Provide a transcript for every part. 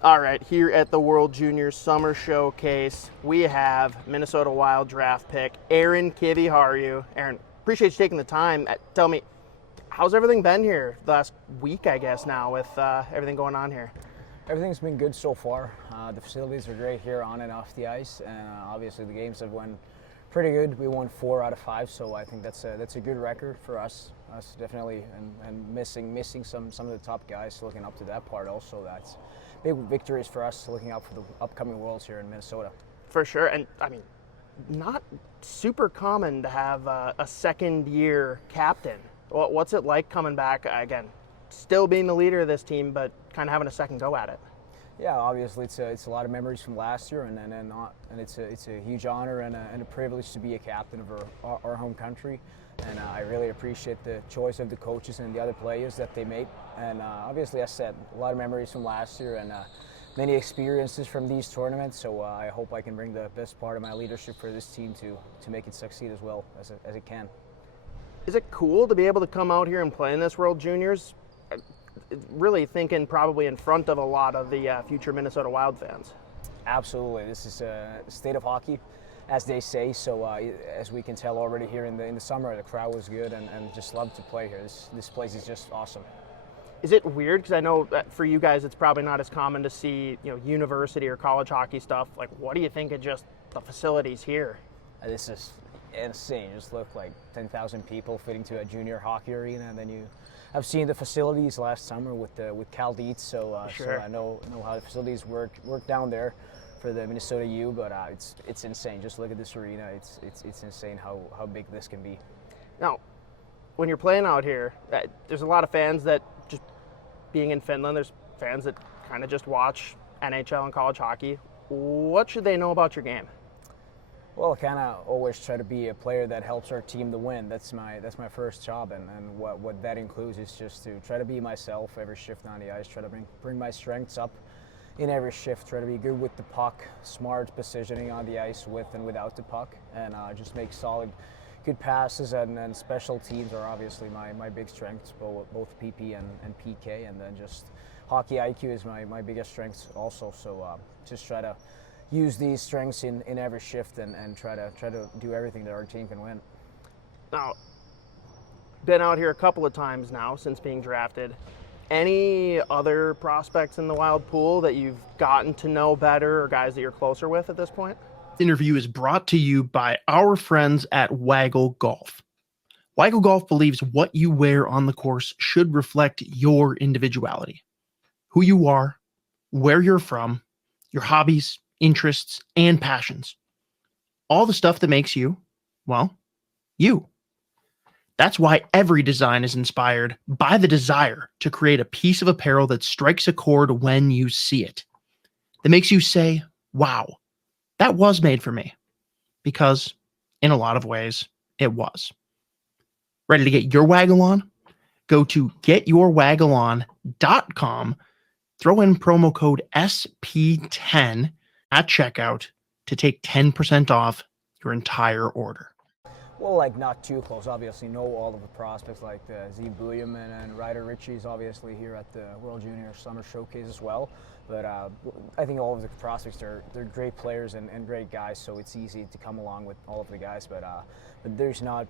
All right, here at the World Junior Summer Showcase, we have Minnesota Wild draft pick Aron Kiviharju. Aron, appreciate you taking the time. Tell me, how's everything been here the last week, I guess, now with everything going on here? Everything's been good so far. The facilities are great here on and off the ice, and obviously the games have went pretty good. We won 4 out of 5, so I think that's a good record for us. Us definitely, and missing some of the top guys, looking up to that part also. That's big victories for us, looking out for the upcoming Worlds here in Minnesota. For sure, and I mean, not super common to have a second-year captain. What's it like coming back again? Still being the leader of this team, but kind of having a second go at it. Yeah, obviously it's a lot of memories from last year, and it's a huge honor and a privilege to be a captain of our home country. And I really appreciate the choice of the coaches and the other players that they made. And obviously, as I said, a lot of memories from last year and many experiences from these tournaments. So I hope I can bring the best part of my leadership for this team to make it succeed as well as it can. Is it cool to be able to come out here and play in this World Juniors? Really thinking probably in front of a lot of the future Minnesota Wild fans. Absolutely, this is a state of hockey, as they say. So as we can tell already here in the summer, the crowd was good and just loved to play here. This place is just awesome. Is it weird? Because I know that for you guys, it's probably not as common to see university or college hockey stuff. Like, what do you think of just the facilities here? This is insane. Just look like 10,000 people fitting to a junior hockey arena, and then I've seen the facilities last summer with Cal Dietz, so Sure. so I know how the facilities work down there for the Minnesota U. But it's insane. Just look at this arena. It's insane how big this can be. Now, when you're playing out here, there's a lot of fans that just being in Finland, there's fans that kind of just watch NHL and college hockey. What should they know about your game? Well, I kind of always try to be a player that helps our team to win. That's my first job, and what that includes is just to try to be myself every shift on the ice. Try to bring my strengths up in every shift. Try to be good with the puck, smart positioning on the ice with and without the puck, and just make solid, good passes. And special teams are obviously my big strengths, both PP and PK, and then just hockey IQ is my biggest strength also. So just try to use these strengths in every shift and try to do everything that our team can win. Now, been out here a couple of times now since being drafted. Any other prospects in the Wild pool that you've gotten to know better or guys that you're closer with at this point? This interview is brought to you by our friends at Waggle Golf. Waggle Golf believes what you wear on the course should reflect your individuality, who you are, where you're from, your hobbies, interests, and passions. All the stuff that makes you, well, you. That's why every design is inspired by the desire to create a piece of apparel that strikes a chord when you see it. That makes you say, wow, that was made for me. Because in a lot of ways, it was. Ready to get your waggle on? Go to getyourwaggleon.com, throw in promo code SP10 at checkout to take 10% off your entire order. Well, like not too close. Obviously, know all of the prospects like Z Bulliam and Ryder Ritchie is obviously here at the World Junior Summer Showcase as well. But I think all of the prospects they're great players and great guys, so it's easy to come along with all of the guys. But there's not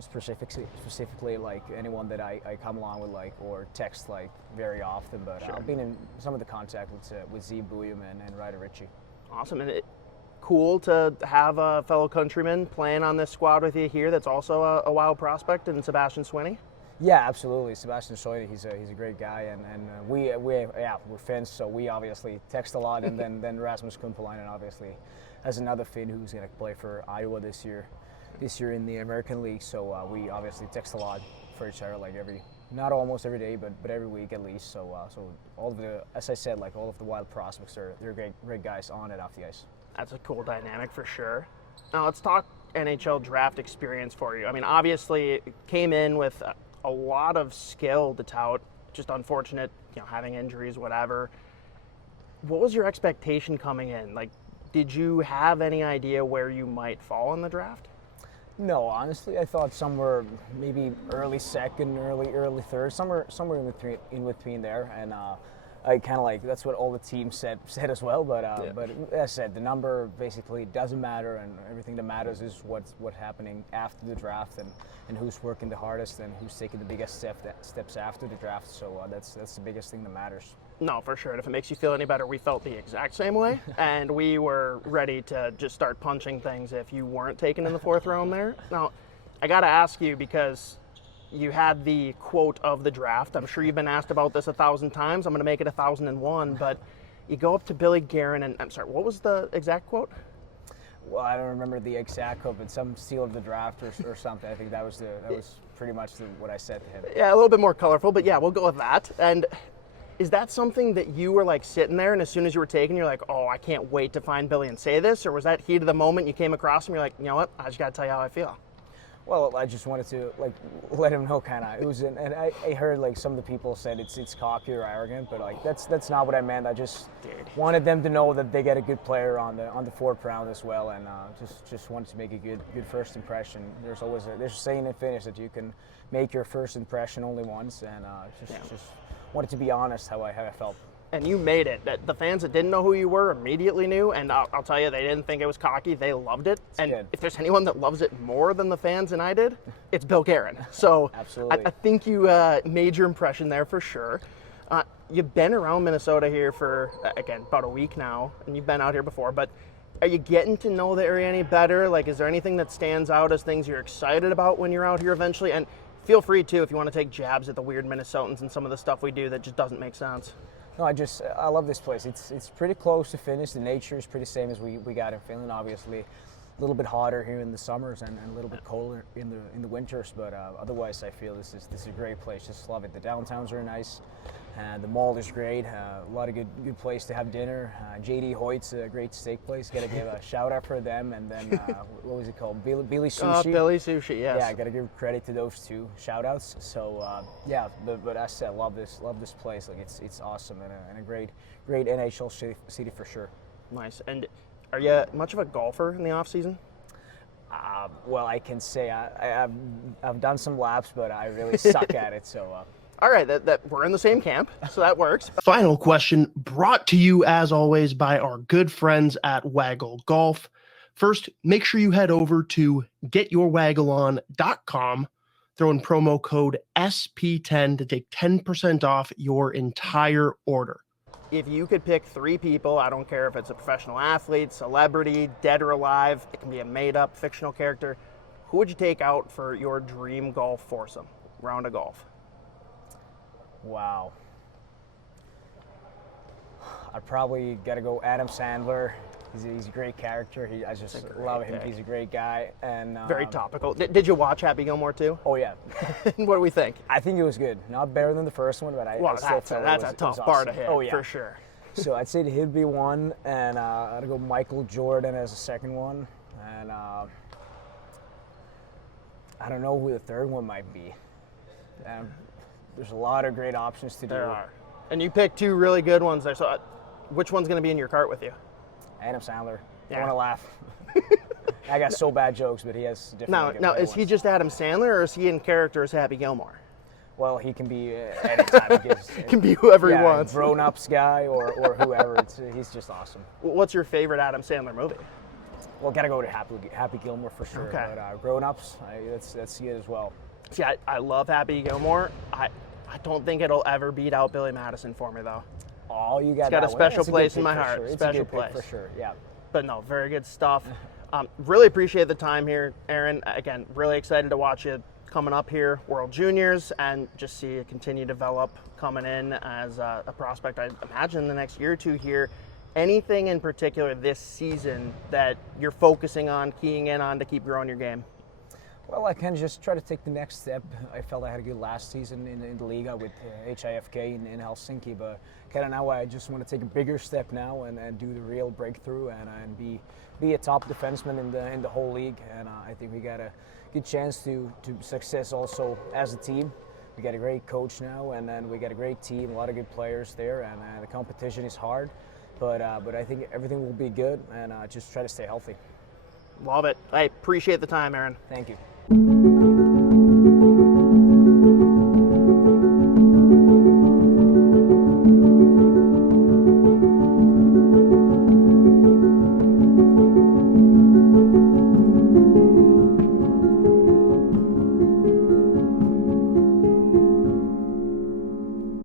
specifically like anyone that I come along with like or text like very often. But Sure. I've been in some of the contact with Z Bulliam and Ryder Ritchie. Awesome. And cool to have a fellow countryman playing on this squad with you here that's also a Wild prospect in Sebastian Swinney. Yeah, absolutely. Sebastian Soide, he's a great guy, and we're Finns, so we obviously text a lot, and then Rasmus Kumpalainen obviously has another Finn who's going to play for Iowa this year in the American League. So we obviously text a lot for each other, like not almost every day, but every week at least. So all of the, as I said, like all of the Wild prospects they're great guys on and off the ice. That's a cool dynamic for sure. Now let's talk NHL draft experience for you. I mean, obviously it came in with a lot of skill to tout, just unfortunate, having injuries, whatever. What was your expectation coming in? Like, did you have any idea where you might fall in the draft? No, honestly, I thought somewhere maybe early second, early third, somewhere in between there, and I kind of like that's what all the teams said as well. But as I said, the number basically doesn't matter, and everything that matters is what's happening after the draft and who's working the hardest and who's taking the biggest steps after the draft. So that's the biggest thing that matters. No, for sure. And if it makes you feel any better, we felt the exact same way. And we were ready to just start punching things if you weren't taken in the 4th round there. Now, I got to ask you, because you had the quote of the draft. I'm sure you've been asked about this 1,000 times. I'm going to make it 1,001. But you go up to Billy Guerin, and I'm sorry, what was the exact quote? Well, I don't remember the exact quote, but some steal of the draft or something. I think that was pretty much what I said to him. Yeah, a little bit more colorful, but yeah, we'll go with that. And is that something that you were like sitting there, and as soon as you were taken, you're like, oh, I can't wait to find Billy and say this? Or was that heat of the moment you came across him, you're like, you know what, I just got to tell you how I feel? Well, I just wanted to like let him know, kind of. It was, and I heard like some of the people said it's cocky or arrogant, but like that's not what I meant. I just wanted them to know that they get a good player on the 4th round as well, and just wanted to make a good first impression. There's a saying in Finnish that you can make your first impression only once, and just wanted to be honest how I felt. And you made it. The fans that didn't know who you were immediately knew, and I'll tell you, they didn't think it was cocky. They loved it. And good. If there's anyone that loves it more than the fans and I did, it's Bill Guerin. So Absolutely. I think you made your impression there for sure. You've been around Minnesota here for, again, about a week now, and you've been out here before, but are you getting to know the area any better? Like, is there anything that stands out as things you're excited about when you're out here eventually? And feel free, too, if you want to take jabs at the weird Minnesotans and some of the stuff we do that just doesn't make sense. No, I love this place. It's pretty close to Finnish. The nature is pretty same as we got in Finland. Obviously, a little bit hotter here in the summers and a little bit colder in the winters. But otherwise, I feel this is a great place. Just love it. The downtowns are nice. The mall is great. A lot of good place to have dinner. JD Hoyt's a great steak place. Got to give a shout out for them. And then what was it called? Billy Sushi. Billy Sushi, yes. Yeah, I got to give credit to those two shout outs. So yeah, but as I said, love this place. Like it's awesome and a great NHL city for sure. Nice. And are you much of a golfer in the off season? Well, I can say I've done some laps, but I really suck at it. So. All right, that we're in the same camp, so that works. Final question brought to you, as always, by our good friends at Waggle Golf. First, make sure you head over to getyourwaggleon.com, throw in promo code SP10 to take 10% off your entire order. If you could pick 3 people, I don't care if it's a professional athlete, celebrity, dead or alive, it can be a made-up fictional character, who would you take out for your dream golf foursome, round of golf? Wow. I probably got to go Adam Sandler. He's a great character. I just love him. He's a great guy. And very topical. Did you watch Happy Gilmore too? Oh yeah. What do we think? I think it was good. Not better than the first one, but I still felt that's a tough bar to hit. Oh yeah, for sure. So I'd say he'd be one, and I'd go Michael Jordan as a second one, and I don't know who the third one might be. There's a lot of great options to do. There are. And you picked 2 really good ones there. So which one's going to be in your cart with you? Adam Sandler. Yeah. I want to laugh. I got so bad jokes, but he has different. Now is he just Adam Sandler, or is he in character as Happy Gilmore? Well, he can be anytime. Can be whoever he wants. Grown-ups guy or whoever. He's just awesome. What's your favorite Adam Sandler movie? Well, gotta go to Happy Gilmore for sure. Okay. But Grown-ups, that's it as well. See, I love Happy Gilmore. I don't think it'll ever beat out Billy Madison for me, though. Oh, you got It's got a special place in my heart. heart. It's Special a good place pick for sure. Yeah. But no, very good stuff. Really appreciate the time here, Aaron. Again, really excited to watch you coming up here, World Juniors, and just see you continue to develop coming in as a prospect. I imagine in the next year or 2 here. Anything in particular this season that you're focusing on, keying in on to keep growing your game? Well, I can just try to take the next step. I felt I had a good last season in the Liga with HIFK in Helsinki, but kind of now I just want to take a bigger step now and do the real breakthrough and be a top defenseman in the whole league. And I think we got a good chance to success also as a team. We got a great coach now, and then we got a great team, a lot of good players there, and the competition is hard. But I think everything will be good, and just try to stay healthy. Love it. I appreciate the time, Aaron. Thank you.